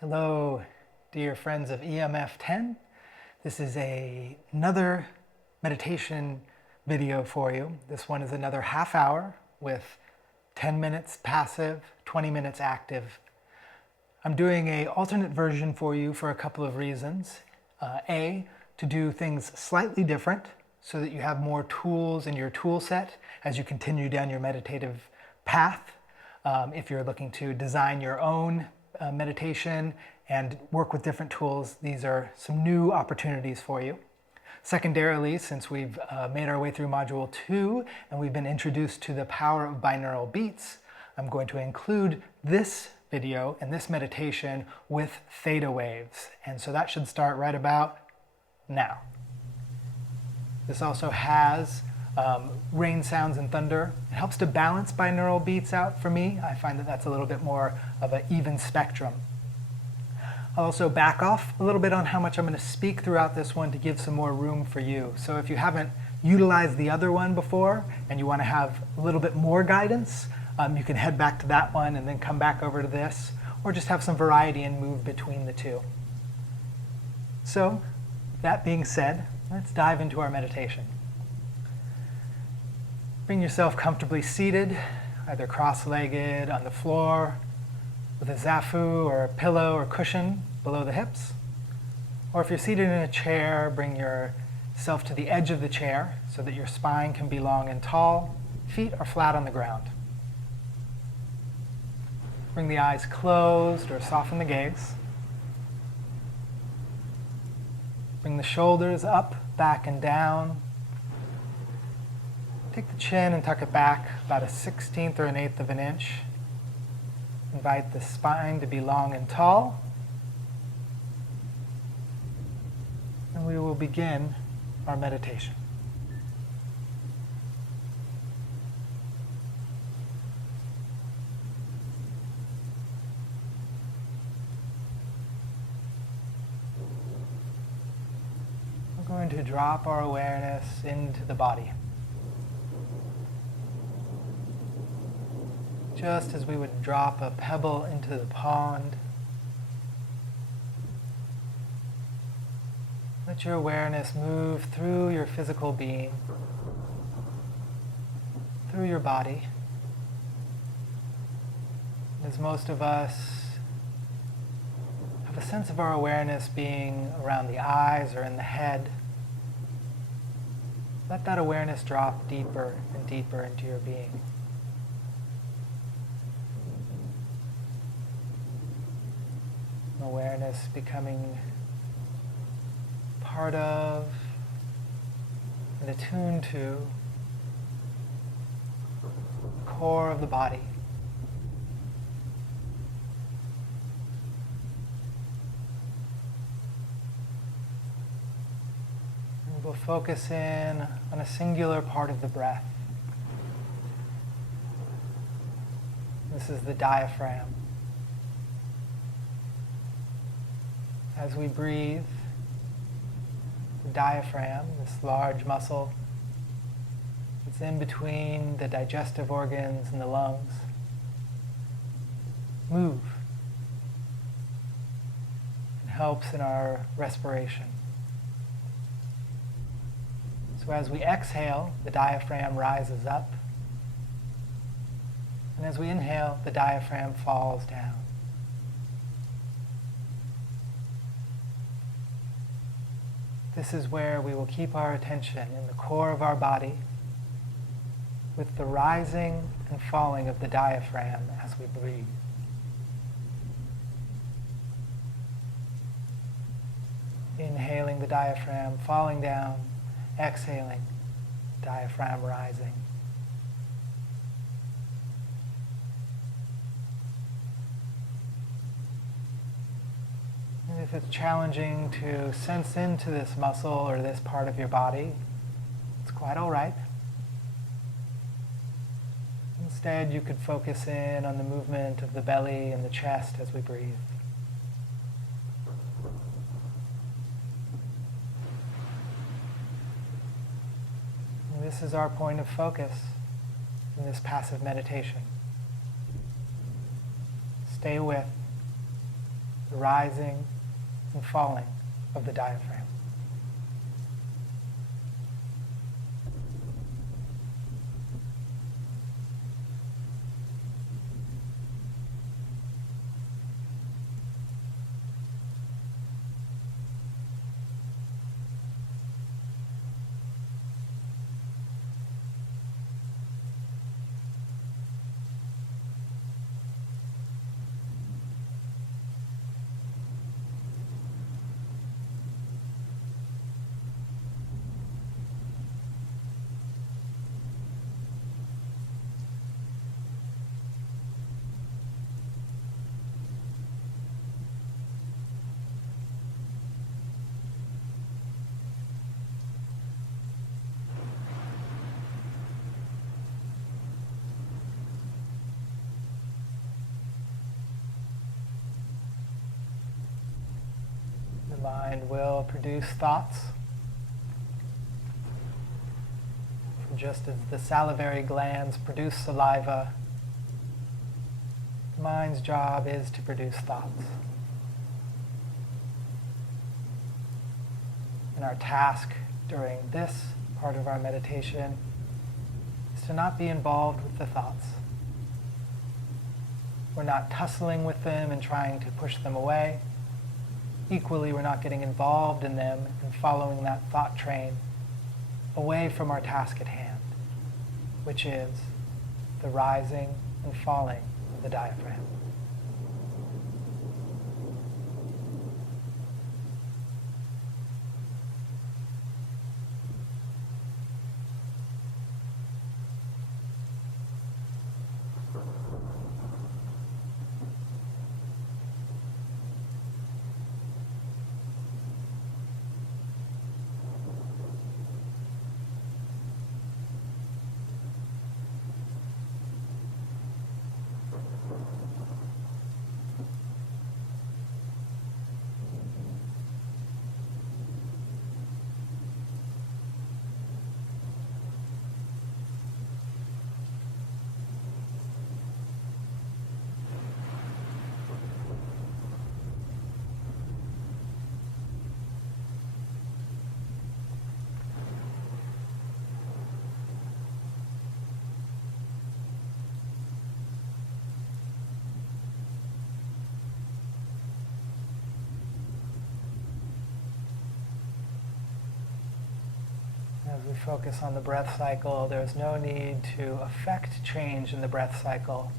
Hello, dear friends of EMF 10. This is another meditation video for you. This one is another half hour with 10 minutes passive, 20 minutes active. I'm doing an alternate version for you for a couple of reasons. A, to do things slightly different so that you have more tools in your tool set as you continue down your meditative path. If you're looking to design your own meditation and work with different tools, these are some new opportunities for you. Secondarily, since we've made our way through Module 2 and we've been introduced to the power of binaural beats, I'm going to include this video and this meditation with theta waves. And so that should start right about now. This also has rain sounds and thunder. It helps to balance binaural beats out for me. I find that that's a little bit more of an even spectrum. I'll also back off a little bit on how much I'm going to speak throughout this one to give some more room for you. So if you haven't utilized the other one before and you want to have a little bit more guidance, you can head back to that one and then come back over to this, or just have some variety and move between the two. So, that being said, let's dive into our meditation. Bring yourself comfortably seated, either cross-legged on the floor, with a zafu or a pillow or cushion below the hips. Or if you're seated in a chair, bring yourself to the edge of the chair so that your spine can be long and tall, feet are flat on the ground. Bring the eyes closed or soften the gaze. Bring the shoulders up, back, and down. Take the chin and tuck it back about 1/16 or 1/8 of an inch. Invite the spine to be long and tall. And we will begin our meditation. We're going to drop our awareness into the body. Just as we would drop a pebble into the pond. Let your awareness move through your physical being, through your body. As most of us have a sense of our awareness being around the eyes or in the head, let that awareness drop deeper and deeper into your being. Awareness becoming part of and attuned to the core of the body. And we'll focus in on a singular part of the breath. This is the diaphragm. As we breathe, the diaphragm, this large muscle, it's in between the digestive organs and the lungs, move and helps in our respiration. So as we exhale, the diaphragm rises up, and as we inhale, the diaphragm falls down. This is where we will keep our attention in the core of our body with the rising and falling of the diaphragm as we breathe. Inhaling the diaphragm, falling down, exhaling, diaphragm rising. If it's challenging to sense into this muscle or this part of your body, it's quite all right. Instead, you could focus in on the movement of the belly and the chest as we breathe. And this is our point of focus in this passive meditation. Stay with the rising and falling of the diaphragm. The mind will produce thoughts. Just as the salivary glands produce saliva, the mind's job is to produce thoughts. And our task during this part of our meditation is to not be involved with the thoughts. We're not tussling with them and trying to push them away. Equally, we're not getting involved in them and following that thought train away from our task at hand, which is the rising and falling of the diaphragm. As we focus on the breath cycle, there's no need to affect change in the breath cycle.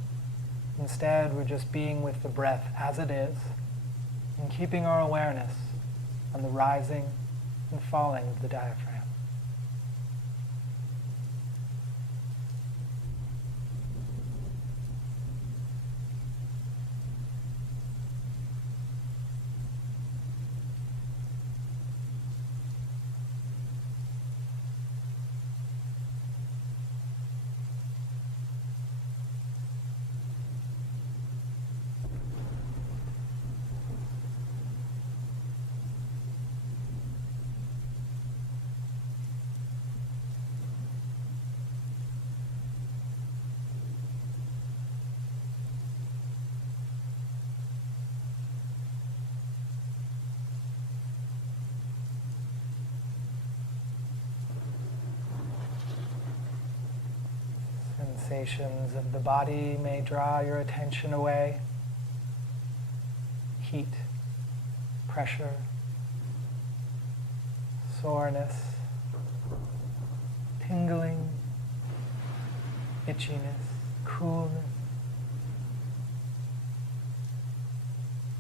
Instead, we're just being with the breath as it is and keeping our awareness on the rising and falling of the diaphragm. Sensations of the body may draw your attention away. Heat, pressure, soreness, tingling, itchiness, coolness.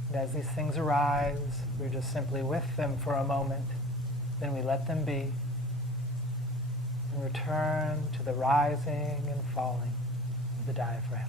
And as these things arise, we're just simply with them for a moment, then we let them be. And return to the rising and falling of the diaphragm.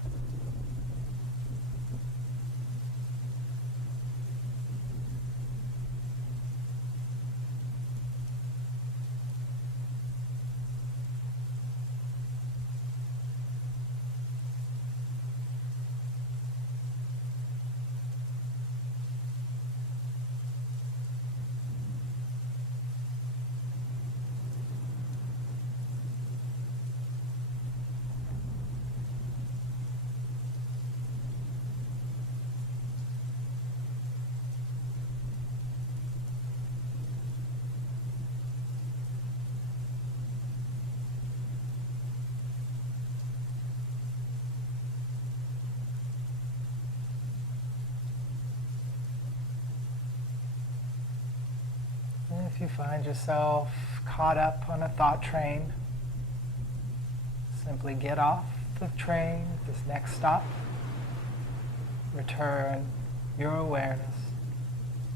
find yourself caught up on a thought train, simply get off the train at this next stop. Return your awareness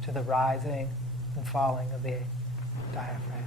to the rising and falling of the diaphragm.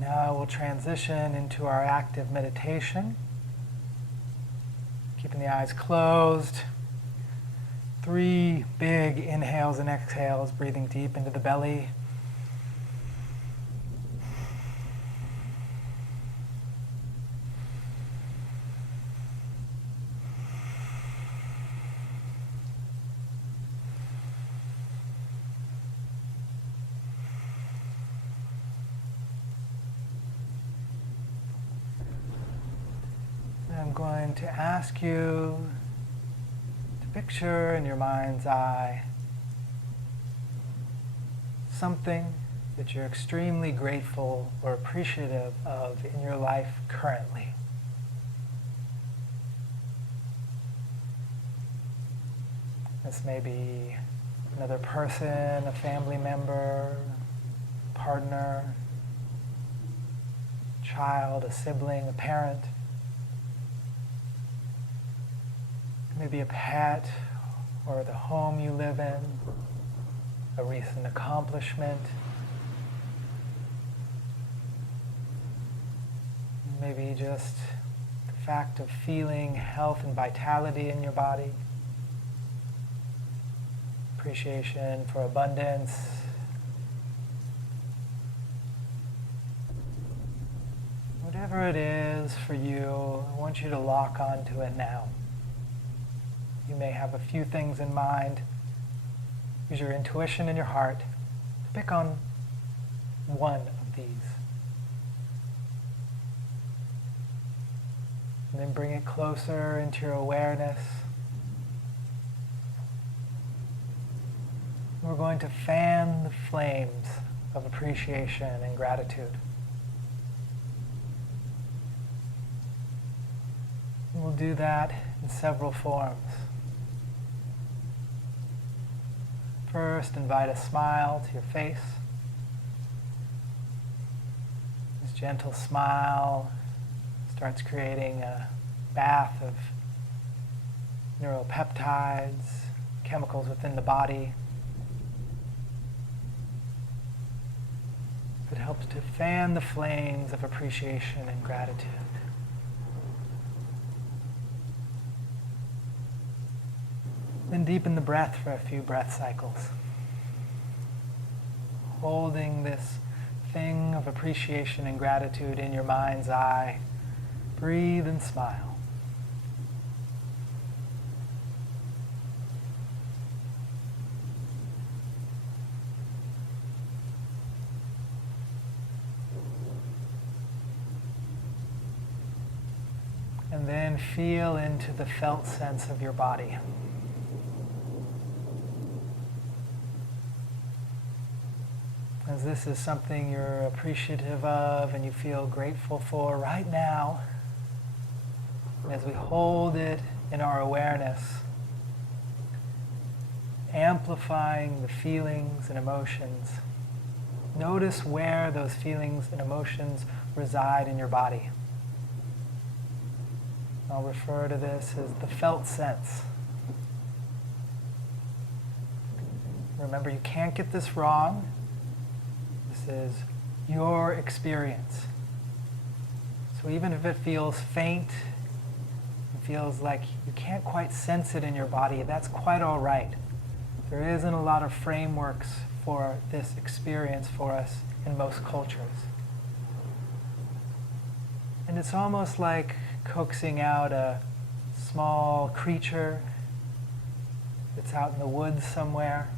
Now we'll transition into our active meditation. Keeping the eyes closed. 3 big inhales and exhales, breathing deep into the belly. I'm going to ask you to picture in your mind's eye something that you're extremely grateful or appreciative of in your life currently. This may be another person, a family member, partner, child, a sibling, a parent. Maybe a pet, or the home you live in, a recent accomplishment. Maybe just the fact of feeling health and vitality in your body. Appreciation for abundance. Whatever it is for you, I want you to lock onto it now. You may have a few things in mind. Use your intuition and your heart to pick on one of these. And then bring it closer into your awareness. We're going to fan the flames of appreciation and gratitude. And we'll do that in several forms. First, invite a smile to your face. This gentle smile starts creating a bath of neuropeptides, chemicals within the body. It helps to fan the flames of appreciation and gratitude. Then deepen the breath for a few breath cycles. Holding this thing of appreciation and gratitude in your mind's eye. Breathe and smile. then feel into the felt sense of your body. As this is something you're appreciative of and you feel grateful for right now, as we hold it in our awareness, amplifying the feelings and emotions, notice where those feelings and emotions reside in your body. I'll refer to this as the felt sense. Remember, you can't get this wrong. This is your experience. So even if it feels faint, it feels like you can't quite sense it in your body, that's quite all right. There isn't a lot of frameworks for this experience for us in most cultures. And it's almost like coaxing out a small creature that's out in the woods somewhere.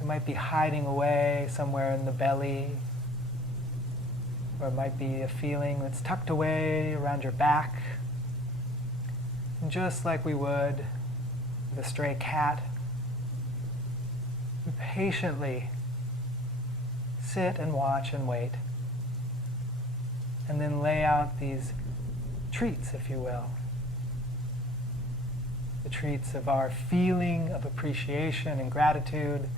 It might be hiding away somewhere in the belly, or it might be a feeling that's tucked away around your back. And just like we would with a stray cat, we patiently sit and watch and wait, and then lay out these treats, if you will. The treats of our feeling of appreciation and gratitude,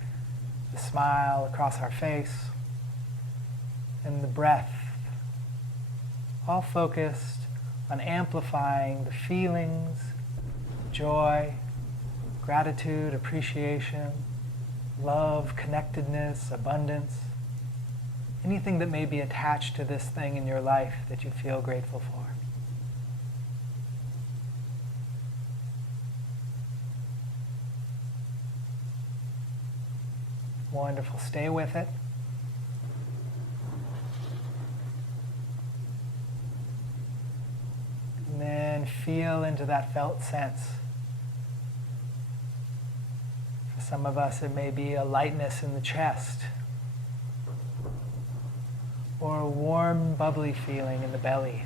the smile across our face, and the breath, all focused on amplifying the feelings, joy, gratitude, appreciation, love, connectedness, abundance, anything that may be attached to this thing in your life that you feel grateful for. Wonderful. Stay with it. And then feel into that felt sense. For some of us, it may be a lightness in the chest, or a warm, bubbly feeling in the belly.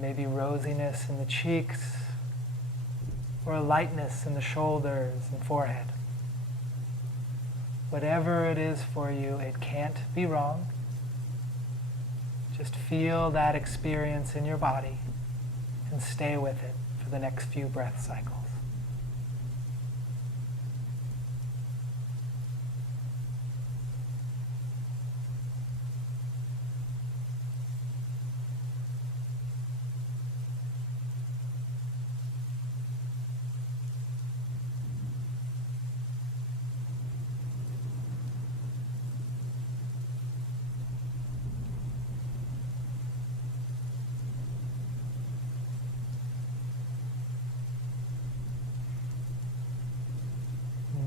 Maybe rosiness in the cheeks, or a lightness in the shoulders and forehead. Whatever it is for you, it can't be wrong. Just feel that experience in your body and stay with it for the next few breath cycles.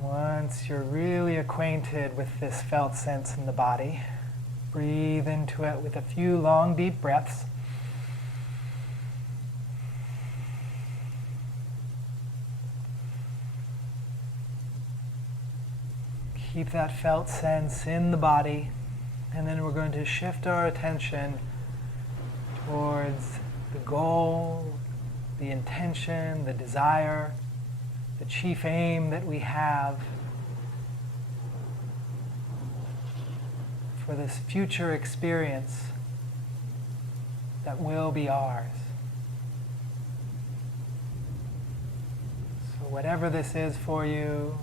Once you're really acquainted with this felt sense in the body, breathe into it with a few long, deep breaths. Keep that felt sense in the body, and then we're going to shift our attention towards the goal, the intention, the desire, the chief aim that we have for this future experience that will be ours. So whatever this is for you,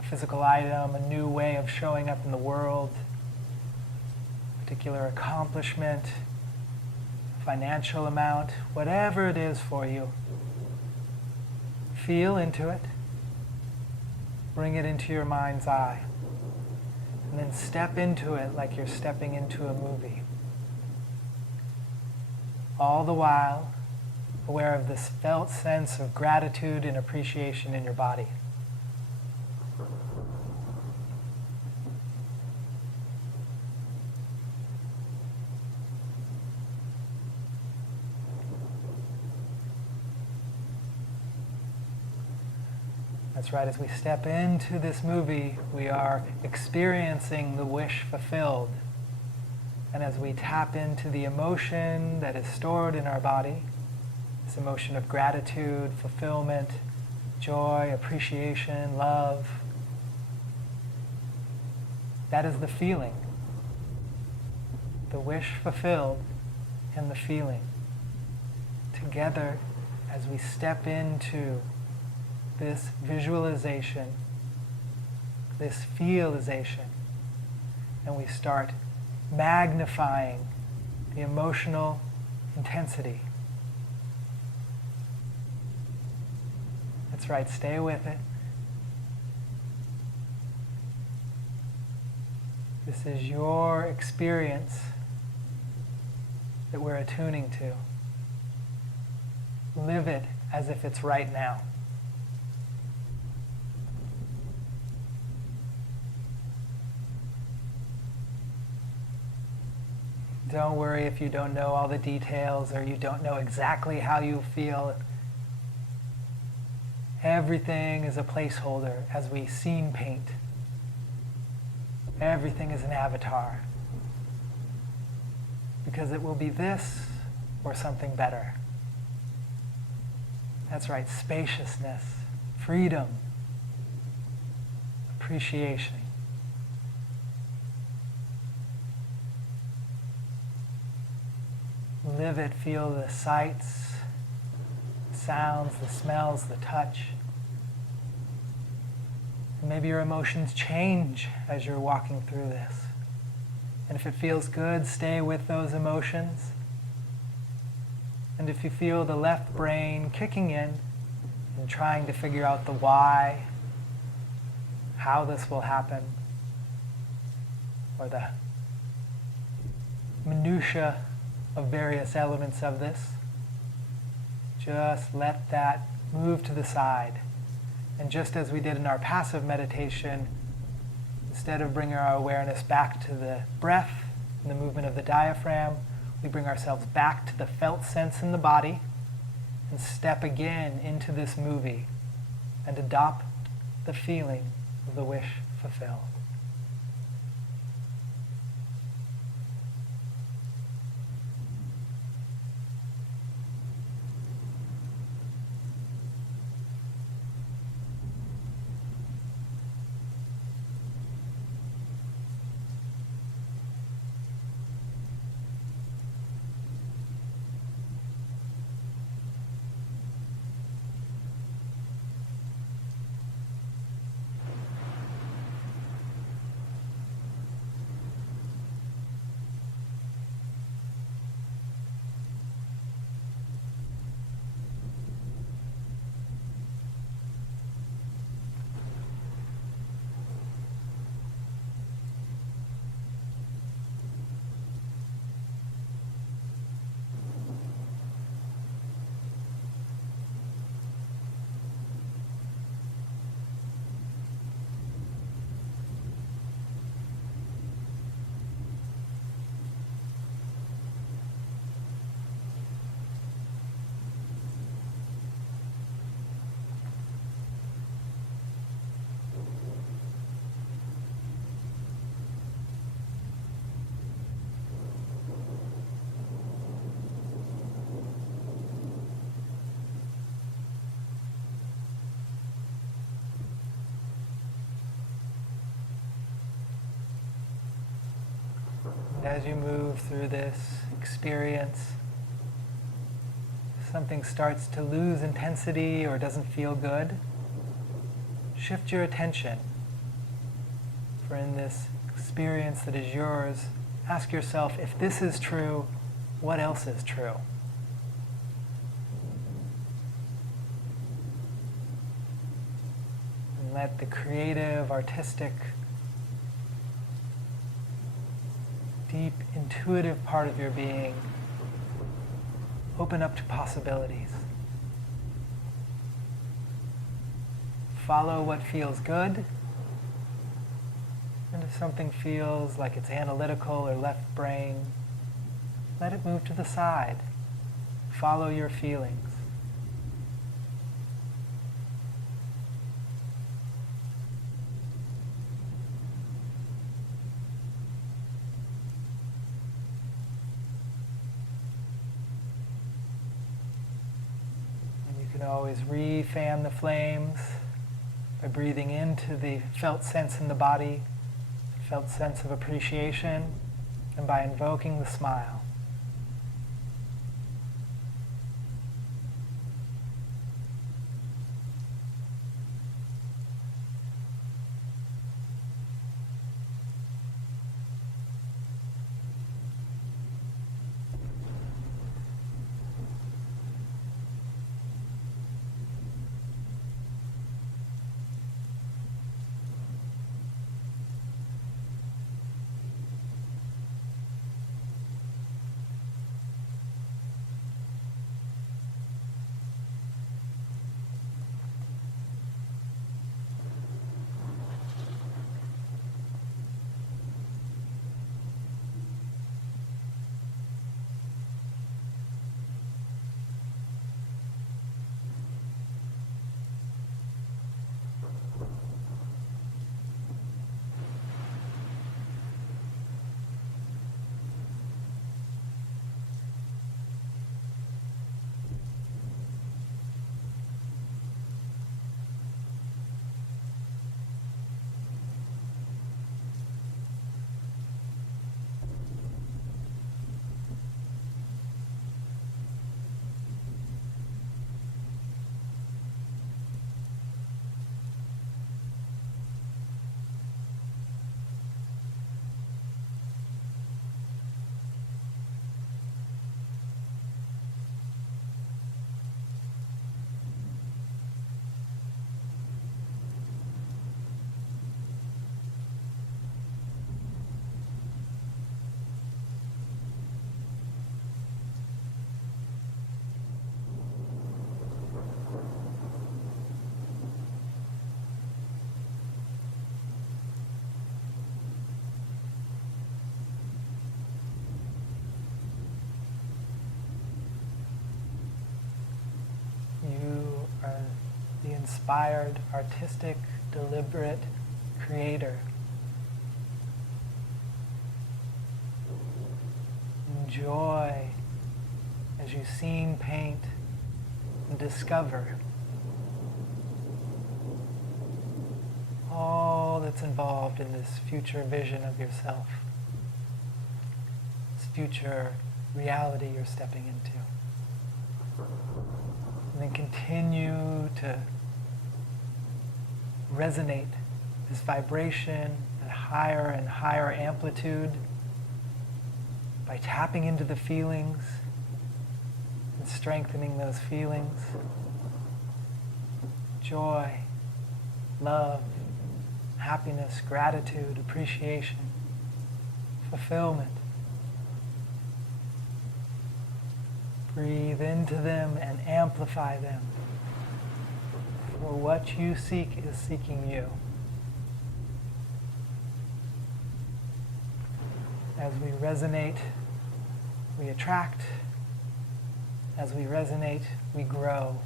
a physical item, a new way of showing up in the world, a particular accomplishment, a financial amount, whatever it is for you, feel into it, bring it into your mind's eye, and then step into it like you're stepping into a movie. All the while, aware of this felt sense of gratitude and appreciation in your body. That's right, as we step into this movie, we are experiencing the wish fulfilled. And as we tap into the emotion that is stored in our body, this emotion of gratitude, fulfillment, joy, appreciation, love, that is the feeling. The wish fulfilled and the feeling. Together, as we step into this visualization, this feelization, and we start magnifying the emotional intensity. That's right, stay with it. This is your experience that we're attuning to. Live it as if it's right now. Don't worry if you don't know all the details or you don't know exactly how you feel. Everything is a placeholder as we scene paint. Everything is an avatar. Because it will be this or something better. That's right, spaciousness, freedom, appreciation. Live it, feel the sights, sounds, the smells, the touch. And maybe your emotions change as you're walking through this. And if it feels good, stay with those emotions. And if you feel the left brain kicking in and trying to figure out the why, how this will happen, or the minutia of various elements of this, just let that move to the side. And just as we did in our passive meditation, instead of bringing our awareness back to the breath and the movement of the diaphragm, we bring ourselves back to the felt sense in the body and step again into this movie and adopt the feeling of the wish fulfilled. As you move through this experience, if something starts to lose intensity or doesn't feel good, shift your attention. For in this experience that is yours, ask yourself, if this is true, what else is true? And let the creative, artistic, deep, intuitive part of your being open up to possibilities. Follow what feels good, and if something feels like it's analytical or left brain, let it move to the side. Follow your feelings. can always re-fan the flames by breathing into the felt sense in the body, felt sense of appreciation, and by invoking the smile. Inspired, artistic, deliberate creator. Enjoy as you scene paint and discover all that's involved in this future vision of yourself, this future reality you're stepping into. And then continue to resonate this vibration at higher and higher amplitude by tapping into the feelings and strengthening those feelings. Joy, love, happiness, gratitude, appreciation, fulfillment. Breathe into them and amplify them. For what you seek is seeking you. As we resonate, we attract. As we resonate, we grow.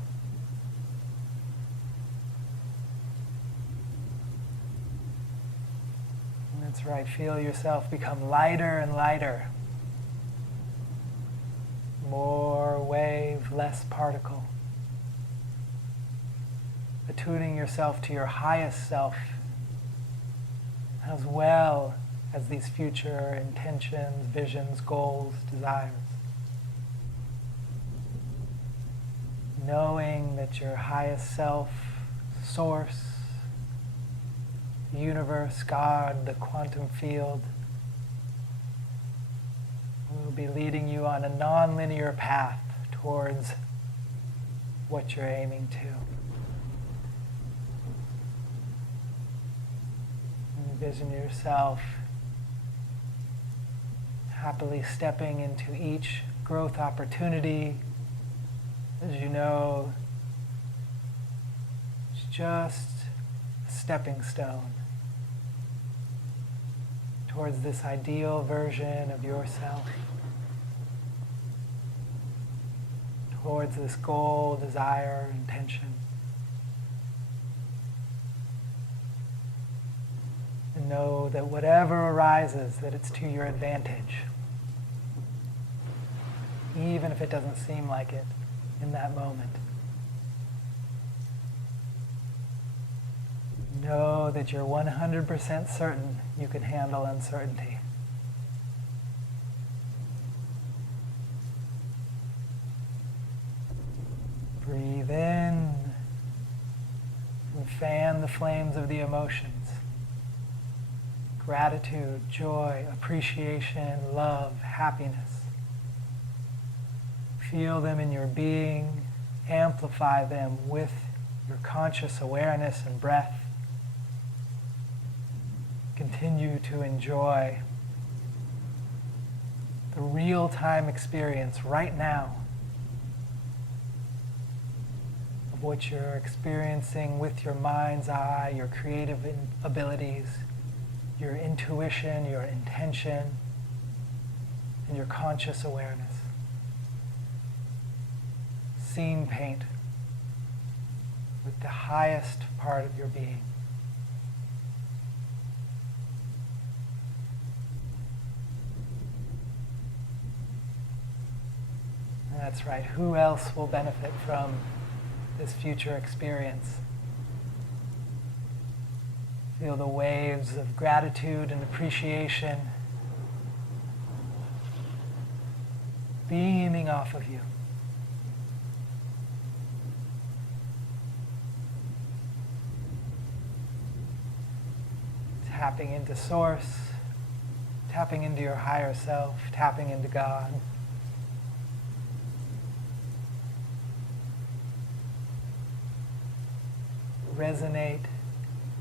And that's right, feel yourself become lighter and lighter. More wave, less particle. Attuning yourself to your highest self, as well as these future intentions, visions, goals, desires. Knowing that your highest self, source, the universe, God, the quantum field, will be leading you on a non-linear path towards what you're aiming to. Envision yourself happily stepping into each growth opportunity. As you know, it's just a stepping stone towards this ideal version of yourself, towards this goal, desire, intention. And know that whatever arises, that it's to your advantage, even if it doesn't seem like it in that moment. Know that you're 100% certain you can handle uncertainty. Breathe in and fan the flames of the emotions. Gratitude, joy, appreciation, love, happiness. Feel them in your being, amplify them with your conscious awareness and breath. Continue to enjoy the real-time experience right now of what you're experiencing with your mind's eye, your creative abilities, your intuition, your intention, and your conscious awareness. Scene paint with the highest part of your being. That's right. Who else will benefit from this future experience? Feel the waves of gratitude and appreciation beaming off of you. Tapping into Source, tapping into your higher self, tapping into God. Resonate,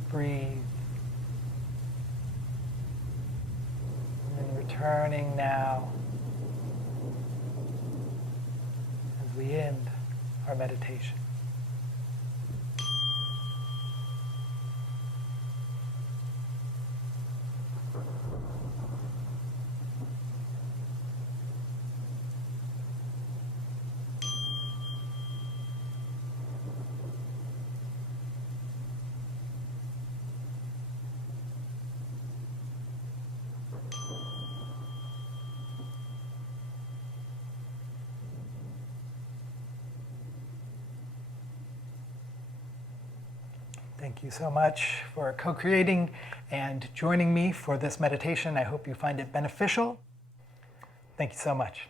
breathe, and then returning now as we end our meditation. Thank you so much for co-creating and joining me for this meditation. I hope you find it beneficial. Thank you so much.